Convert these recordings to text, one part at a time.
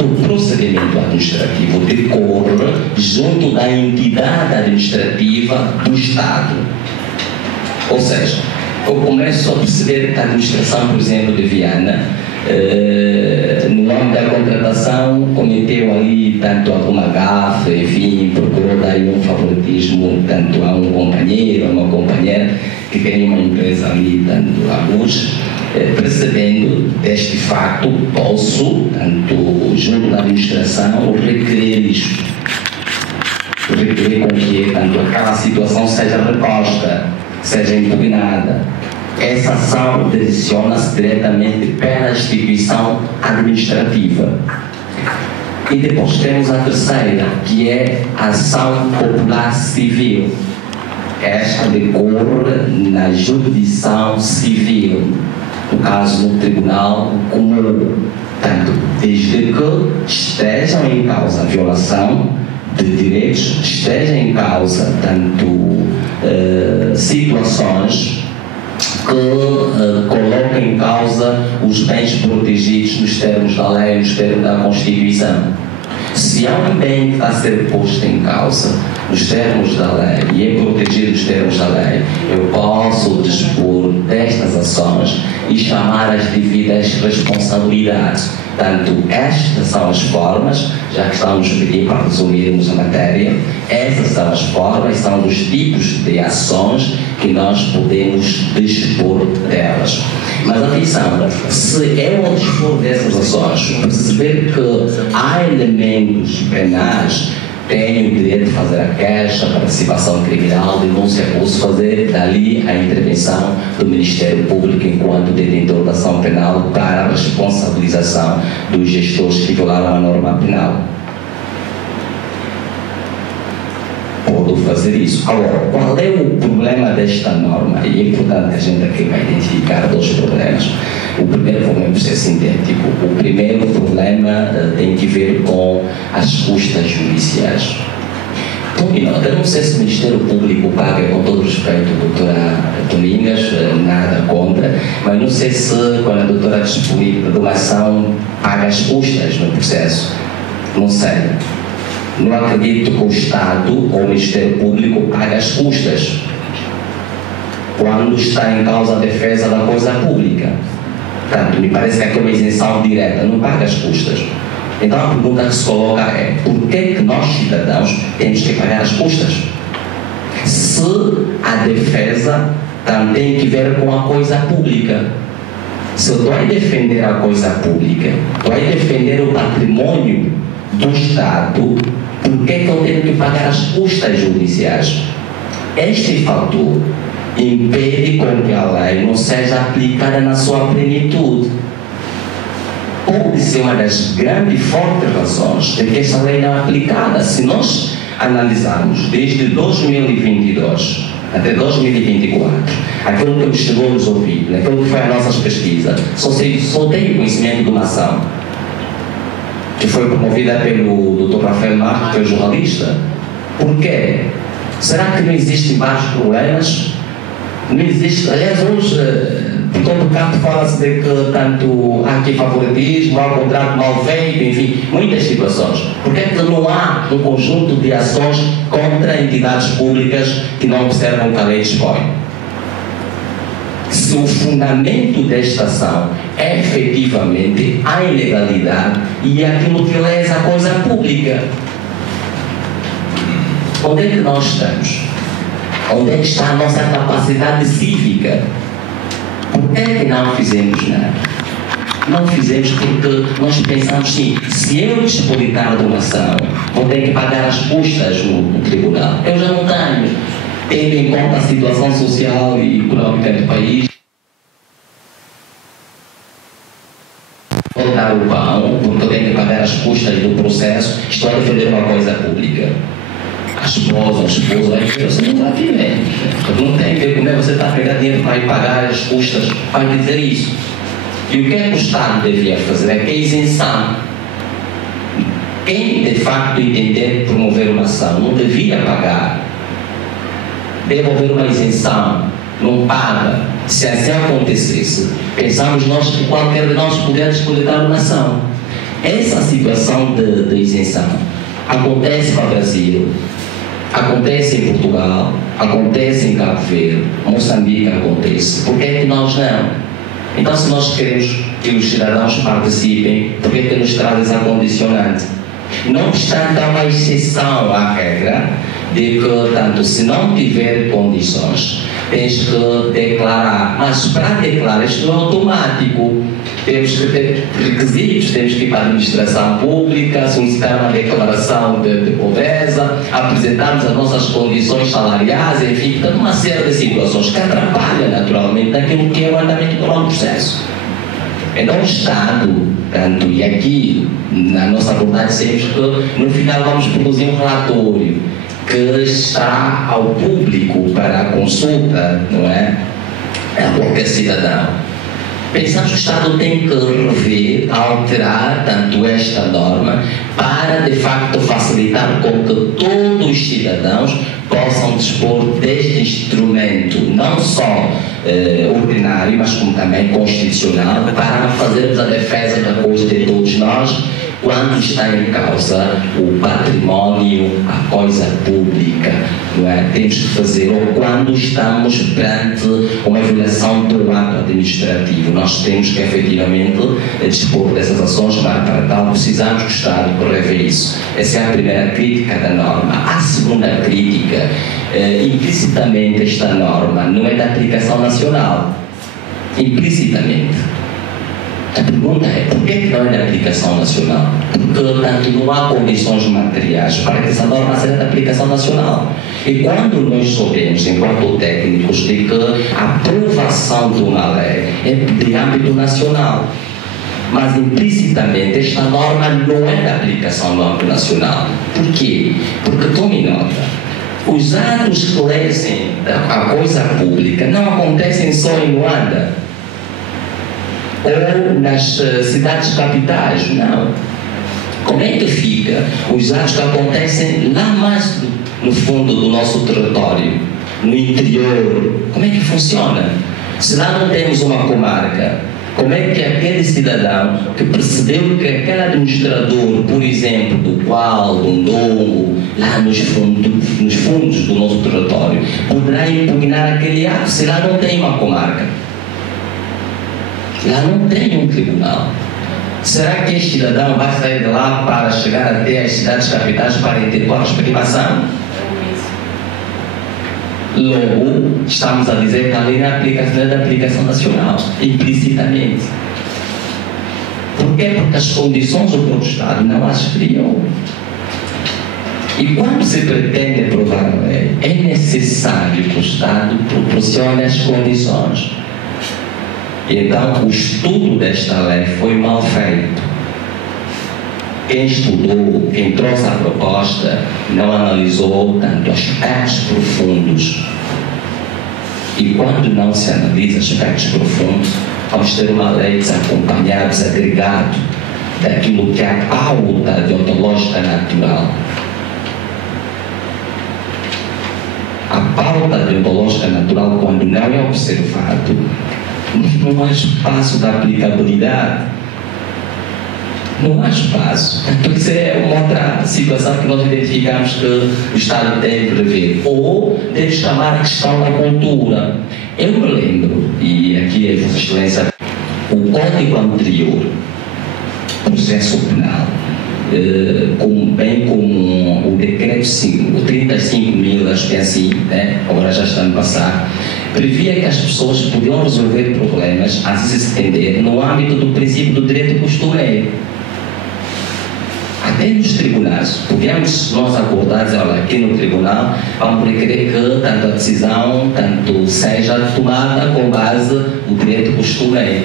todo o procedimento administrativo decorre junto da entidade administrativa do Estado. Ou seja, eu começo a perceber que a administração, por exemplo, de Viana, no âmbito da contratação, cometeu ali tanto alguma gafe, enfim, procurou dar um favoritismo tanto a um companheiro, a uma companheira que tem uma empresa ali dando à luz. Percebendo deste facto, posso, tanto junto da administração, requerer isto. Requerer com que tanto aquela situação seja reposta, seja impugnada. Essa ação direciona-se diretamente pela instituição administrativa. E depois temos a terceira, que é a ação popular civil. Esta decorre na jurisdição civil, no caso no Tribunal Comum, tanto desde que estejam em causa a violação de direitos, estejam em causa tanto situações que coloquem em causa os bens protegidos nos termos da lei, nos termos da Constituição. Se há um bem que está a ser posto em causa nos termos da lei e é protegido nos termos da lei, eu posso dispor destas ações e chamar as devidas responsabilidades. Portanto, estas são as formas, já que estamos aqui para resumirmos a matéria, essas são as formas, são os tipos de ações que nós podemos dispor delas. Mas atenção, se eu dispor dessas ações, perceber que há elementos penais, tenho o direito de fazer a queixa, participação criminal, denúncia, posso fazer dali a intervenção do Ministério Público enquanto detentor da ação penal para a responsabilização dos gestores que violaram a norma penal. Posso fazer isso. Agora, qual é o problema desta norma? E é importante a gente aqui vai identificar dois problemas. O primeiro problema é ser sintético. O primeiro problema tem que ver com as custas judiciais. Eu não sei se o Ministério Público paga, com todo respeito, doutora Domingas, nada contra, mas não sei se quando a doutora dispõe de uma ação paga as custas no processo. Não sei. Não acredito que o Estado ou o Ministério Público pague as custas quando está em causa a defesa da coisa pública. Portanto, me parece que aqui é uma isenção direta, não paga as custas. Então a pergunta que se coloca é: por que nós, cidadãos, temos que pagar as custas? Se a defesa também tem que ver com a coisa pública. Se eu estou a defender a coisa pública, estou a defender o patrimônio do Estado, por que eu tenho que pagar as custas judiciais? Este fator impede com que a lei não seja aplicada na sua plenitude. Pode ser uma das grandes e fortes razões de que esta lei não é aplicada. Se nós analisarmos desde 2022 até 2024, aquilo que nos chegou nos ouvidos, aquilo que foi as nossas pesquisas, só tenho conhecimento de uma ação que foi promovida pelo Dr. Rafael Marques, que é jornalista. Por quê? Será que não existem vários problemas? Não existe. Aliás, hoje, por todo canto, fala-se de que tanto há aqui favoritismo, há contrato mal feito, enfim, muitas situações. Por que não há um conjunto de ações contra entidades públicas que não observam o que a lei dispõe? Se o fundamento desta ação é efetivamente a ilegalidade e aquilo que lesa a coisa pública, onde é que nós estamos? Onde é que está a nossa capacidade cívica? Por que é que não fizemos nada? Não fizemos porque nós pensamos assim: se eu disponibilizar de uma ação, vou ter que pagar as custas no tribunal. Eu já não tenho. Tendo em conta a situação social e económica do país, vou dar o pão, porque eu tenho que pagar as custas do processo, estou a defender uma coisa pública. A esposa, o esposo, você não está vivendo. Não tem que ver como é que você está a pegar dinheiro para ir pagar as custas, para dizer isso. E o que é que o Estado devia fazer? É que a isenção. Quem de facto entender promover uma ação não devia pagar. Deve haver uma isenção, não paga. Se assim acontecesse, pensamos nós que qualquer de nós pudesse escolher uma ação. Essa situação de isenção acontece no Brasil, acontece em Portugal, acontece em Cabo Verde, Moçambique acontece. Por que é que nós não? Então, se nós queremos que os cidadãos participem, por que é que nos traz essa condicionante? Não obstante, há uma exceção à regra de que, tanto se não tiver condições, tens que declarar. Mas para declarar, isto não é automático. Temos que ter requisitos, temos que ir para a administração pública, solicitar uma declaração de pobreza, apresentarmos as nossas condições salariais, enfim, portanto, uma série de situações que atrapalham naturalmente naquilo que é o andamento do nosso processo. Então o Estado, tanto, e aqui na nossa abordagem sempre que no final vamos produzir um relatório que está ao público para a consulta, não é? A qualquer cidadão. Pensamos que o Estado tem que rever, alterar tanto esta norma para de facto facilitar com que todos os cidadãos possam dispor deste instrumento, não só ordinário, mas como também constitucional, para fazermos a defesa da coisa de todos nós, quando está em causa o património, a coisa pública, não é? Temos que fazer, ou quando estamos perante uma violação do ato administrativo, nós temos que efetivamente dispor dessas ações, mas para tal precisamos que o Estado revê isso. Essa é a primeira crítica da norma. A segunda crítica, implicitamente esta norma não é da aplicação nacional. Implicitamente. A pergunta é, por que não é de aplicação nacional? Porque, tanto, não há condições materiais para que essa norma seja de aplicação nacional. E quando nós soubemos, enquanto técnicos, de que a aprovação de uma lei é de âmbito nacional, mas implicitamente esta norma não é de aplicação no âmbito nacional. Por quê? Porque, tome nota, os atos que lesem a coisa pública não acontecem só em Luanda ou nas cidades capitais, não. Como é que fica os atos que acontecem lá mais no fundo do nosso território, no interior? Como é que funciona? Se lá não temos uma comarca, como é que aquele cidadão que percebeu que aquele administrador, por exemplo, do qual, do Ndongo, lá nos fundos do nosso território, poderá impugnar aquele ato se lá não tem uma comarca? Lá não tem um tribunal. Será que este cidadão vai sair de lá para chegar até as cidades capitais para efetuar a respectiva ação? Logo, estamos a dizer que a lei não é da aplicação nacional, implicitamente. Por quê? Porque as condições do próprio Estado não as criou. E quando se pretende aprovar a lei, é necessário que o Estado proporcione as condições. Então, o estudo desta lei foi mal feito. Quem estudou, quem trouxe a proposta, não analisou tanto aspectos profundos. E quando não se analisa aspectos profundos, vamos ter uma lei desacompanhada, desagregada daquilo que é a pauta deontológica natural. A pauta deontológica natural, quando não é observado, não há espaço da aplicabilidade. Não há espaço. Então, isso é uma outra situação que nós identificamos que o Estado deve rever. Ou deve chamar a questão da cultura. Eu me lembro, e aqui é Vossa Excelência, o Código anterior, processo penal, bem como o decreto 35.000, acho que é assim, né? Agora já está a passar, previa que as pessoas podiam resolver problemas, a se estender, no âmbito do princípio do direito costumeiro. Até nos tribunais, podíamos nós acordados, olha, aqui no tribunal, vamos requerer que tanto a decisão, tanto seja tomada com base no direito costumeiro.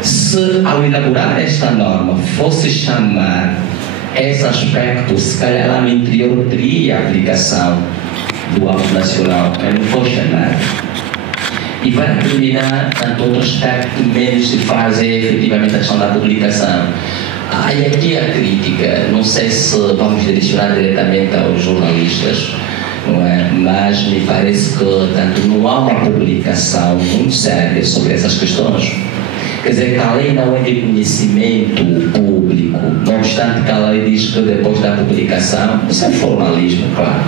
Se ao elaborar esta norma fosse chamar esse aspecto, se calhar lá no interior teria aplicação do âmbito nacional, mas não foi chamado. E para terminar, tanto outro aspecto que menos se faz é efetivamente a questão da publicação. E aqui a crítica, não sei se vamos direcionar diretamente aos jornalistas, não é? Mas me parece que tanto não há uma publicação muito séria sobre essas questões. Quer dizer, que a lei não é de conhecimento público, não obstante que a lei diz que depois da publicação, isso é formalismo, claro,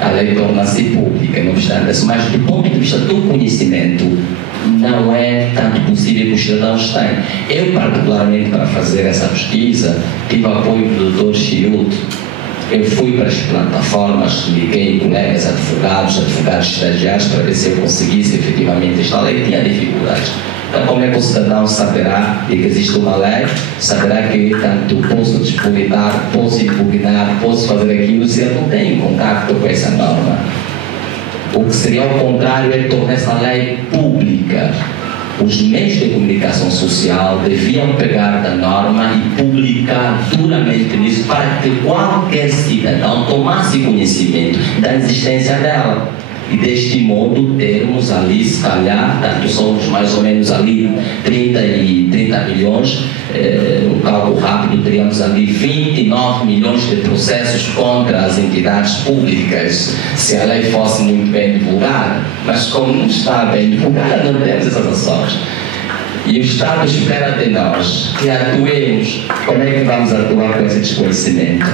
a lei torna-se pública, não obstante isso, mas do ponto de vista do conhecimento, não é tanto possível que os cidadãos tenham. Eu, particularmente, para fazer essa pesquisa, tive apoio do Dr. Chiuto. Eu fui para as plataformas, liguei colegas advogados estagiários, para ver se eu conseguisse efetivamente instalar, e tinha dificuldades. Então, como é que o cidadão saberá de que existe uma lei, saberá que tanto posso disputar, posso impugnar, posso fazer aquilo, se eu não tenho contato com essa norma? O que seria ao contrário é tornar essa lei pública. Os meios de comunicação social deviam pegar da norma e publicar duramente nisso para que qualquer cidadão tomasse conhecimento da existência dela. E deste modo termos ali, se calhar, tanto somos mais ou menos ali 30 milhões, no cálculo rápido teríamos ali 29 milhões de processos contra as entidades públicas, se a lei fosse muito bem divulgada, mas como não está bem divulgada, não temos essas ações. E o Estado espera de nós que atuemos. Como é que vamos atuar com esse desconhecimento?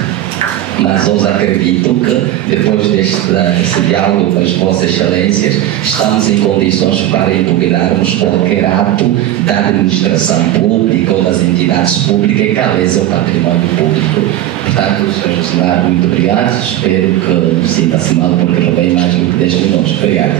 Mas eu acredito que, depois desse diálogo com as vossas excelências, estamos em condições para impugnarmos qualquer ato da administração pública ou das entidades públicas que alesem o património público. Portanto, Sr. Bolsonaro, muito obrigado. Espero que não sinta-se mal porque roubei mais do que 10 minutos. Obrigado.